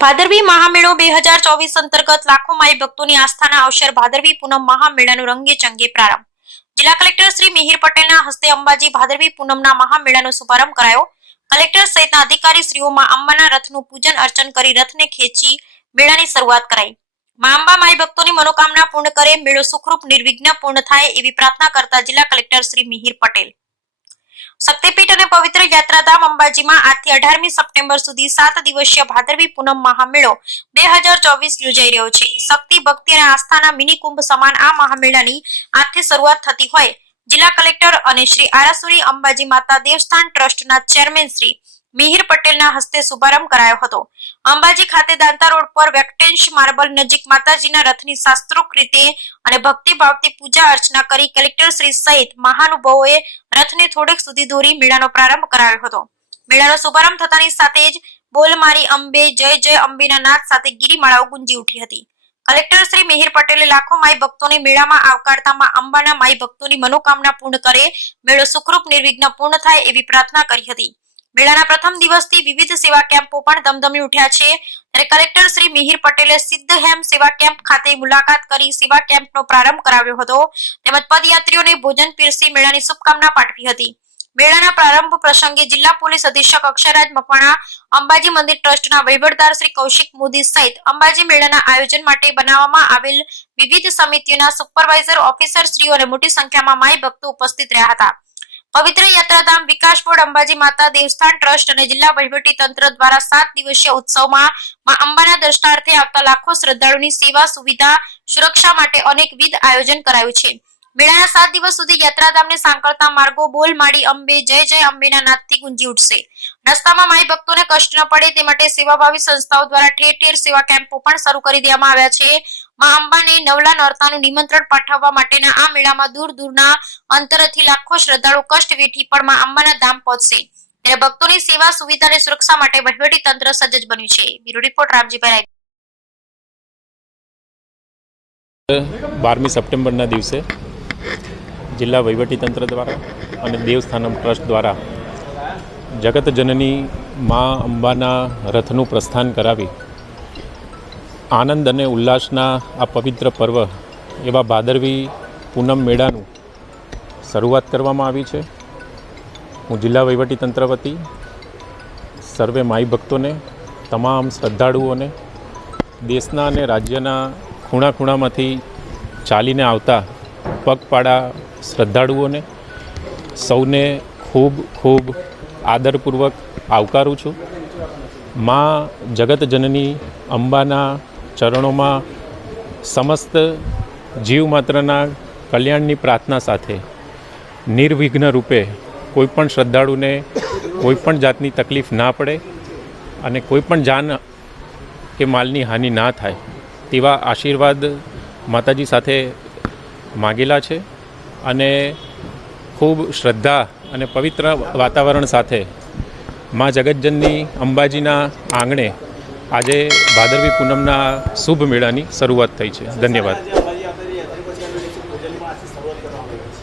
ભાદરવી મહામેળો 2024 અંતર્ગત લાખો માઈ ભક્તોની આસ્થાના અવસર ભાદરવી પૂનમ મહામેળાનો રંગે ચંગે પ્રારંભ। જિલ્લા કલેક્ટર શ્રી મિહિર પટેલના હસ્તે અંબાજી ભાદરવી પૂનમના મહામેળાનો શુભારંભ કરાયો। કલેક્ટર સહિતના અધિકારીશ્રીઓમાં અંબાના રથનું પૂજન અર્ચન કરી રથને ખેંચી મેળાની શરૂઆત કરાઈ। મા અંબા માઈ ભક્તોની મનોકામના પૂર્ણ કરે, મેળો સુખરૂપ નિર્વિઘ્ન પૂર્ણ થાય એવી પ્રાર્થના કરતા જિલ્લા કલેક્ટર શ્રી મિહિર પટેલ શક્તિપીઠ અને પવિત્ર યાત્રાધામ અંબાજીમાં આજથી 18મી સપ્ટેમ્બર સુધી 7 દિવસીય ભાદરવી પૂનમ મહામેળો 2024 યોજાઈ રહ્યો છે। શક્તિ, ભક્તિ અને આસ્થાના મિની કુંભ સમાન આ મહામેળાની આજથી શરૂઆત થતી હોય જિલ્લા કલેક્ટર અને શ્રી આરાસુરી અંબાજી માતા દેવસ્થાન ટ્રસ્ટના ચેરમેન શ્રી મિહિર પટેલના હસ્તે શુભારંભ કરાયો હતો। અંબાજી ખાતે દાંતા રોડ પર વેક્ટેન્સ માર્બલ નજીક માતાજીના રથની શાસ્ત્રોક્ત રીતે અને ભક્તિભાવથી પૂજા અર્ચના કરી કલેક્ટર શ્રી સહિત મહાનુભાવોએ રથને થોડેક સુધી દોરી મેળાનો પ્રારંભ કરાયો હતો। મેળાનો શુભારંભ થતાની સાથે જ બોલ મારી અંબે જય જય અંબેના નાદ સાથે ગિરિમાળાઓ ગુંજી ઉઠી હતી। કલેક્ટર શ્રી મિહિર પટેલે લાખો માઈ ભક્તોને મેળામાં આવકારતા મા અંબાના માઈ ભક્તોની મનોકામના પૂર્ણ કરે, મેળો સુખરૂપ નિર્વિઘ્ન પૂર્ણ થાય એવી પ્રાર્થના કરી હતી। મેળાના પ્રથમ દિવસથી વિવિધ સેવા કેમ્પો પણ ધમધમી ઉઠ્યા છે। ત્યારે કલેક્ટર શ્રી મિહિર પટેલે સિદ્ધહેમ સેવા કેમ્પ ખાતે મુલાકાત કરી સેવા કેમ્પનો પ્રારંભ કરાવ્યો હતો તેમજ પદયાત્રીઓને ભોજન પીરસી મેળાની શુભકામના પાઠવી હતી। મેળાના પ્રારંભ પ્રસંગે જિલ્લા પોલીસ અધિક્ષક અક્ષયરાજ મકવાણા, અંબાજી મંદિર ટ્રસ્ટના વહીવટદાર શ્રી કૌશિક મોદી સહિત અંબાજી મેળાના આયોજન માટે બનાવવામાં આવેલ વિવિધ સમિતિઓના સુપરવાઇઝર ઓફિસરશ્રીઓ અને મોટી સંખ્યામાં માઈ ભક્તો ઉપસ્થિત રહ્યા હતા। પવિત્ર યાત્રાધામ વિકાસ બોર્ડ, અંબાજી માતા દેવસ્થાન ટ્રસ્ટ અને જિલ્લા વહીવટી તંત્ર દ્વારા 7 દિવસીય ઉત્સવમાં મા અંબાના દર્શનાર્થે આવતા લાખો શ્રદ્ધાળુની સેવા, સુવિધા, સુરક્ષા માટે અનેકવિધ આયોજન કરાયું છે। મેળાના 7 દિવસ સુધી યાત્રાધામને સાંકળતા માર્ગો બોલ માડી અંબે જય જય અંબેના નાદથી ગુંજી ઉઠશે। રસ્તામાં માઈ ભક્તોને કષ્ટ ન પડે તે માટે સેવાભાવી સંસ્થાઓ દ્વારા ઠેર ઠેર સેવા કેમ્પો પણ શરૂ કરી દેવામાં આવ્યા છે। મા અંબાને નવલા નોરતાનું નિમંત્રણ પાઠવવા માટેના આ મેળામાં દૂર દૂરના અંતરથી લાખો શ્રદ્ધાળુ કષ્ટ વેઠી પણ મા અંબાના ધામ પહોંચશે। ત્યારે ભક્તોની સેવા, સુવિધા અને સુરક્ષા માટે વહીવટી તંત્ર સજ્જ બન્યું છે। Bureau report Ramjibhai. 12મી સપ્ટેમ્બરના દિવસે જિલ્લા વહીવટી તંત્ર દ્વારા અને દેવસ્થાનમ ટ્રસ્ટ દ્વારા જગત જનની મા અંબાના રથનું પ્રસ્થાન કરાવી આનંદ અને ઉલ્લાસના આ પવિત્ર પર્વ એવા ભાદરવી પૂનમ મેળાનું શરૂઆત કરવામાં આવી છે। હું જિલ્લા વહીવટી તંત્ર વતી સર્વે માઈ ભક્તોને, તમામ શ્રદ્ધાળુઓને, દેશના અને રાજ્યના ખૂણા ખૂણામાંથી ચાલીને આવતા પગપાળા શ્રદ્ધાળુઓને સૌને ખૂબ ખૂબ આદરપૂર્વક આવકારું છું। મા જગત જનની અંબાના ચરણોમાં સમસ્ત જીવ માત્રના કલ્યાણની પ્રાર્થના સાથે નિર્વિઘ્ન રૂપે કોઈપણ શ્રદ્ધાળુને કોઈપણ જાતની તકલીફ ના પડે અને કોઈપણ જાન કે માલની હાનિ ના થાય તેવા આશીર્વાદ માતાજી સાથે માગેલા છે અને ખૂબ શ્રદ્ધા અને પવિત્ર વાતાવરણ સાથે મા જગતજનની અંબાજીના આંગણે આજે ભાદરવી પૂનમના શુભ મેળાની શરૂઆત થઈ છે। ધન્યવાદ।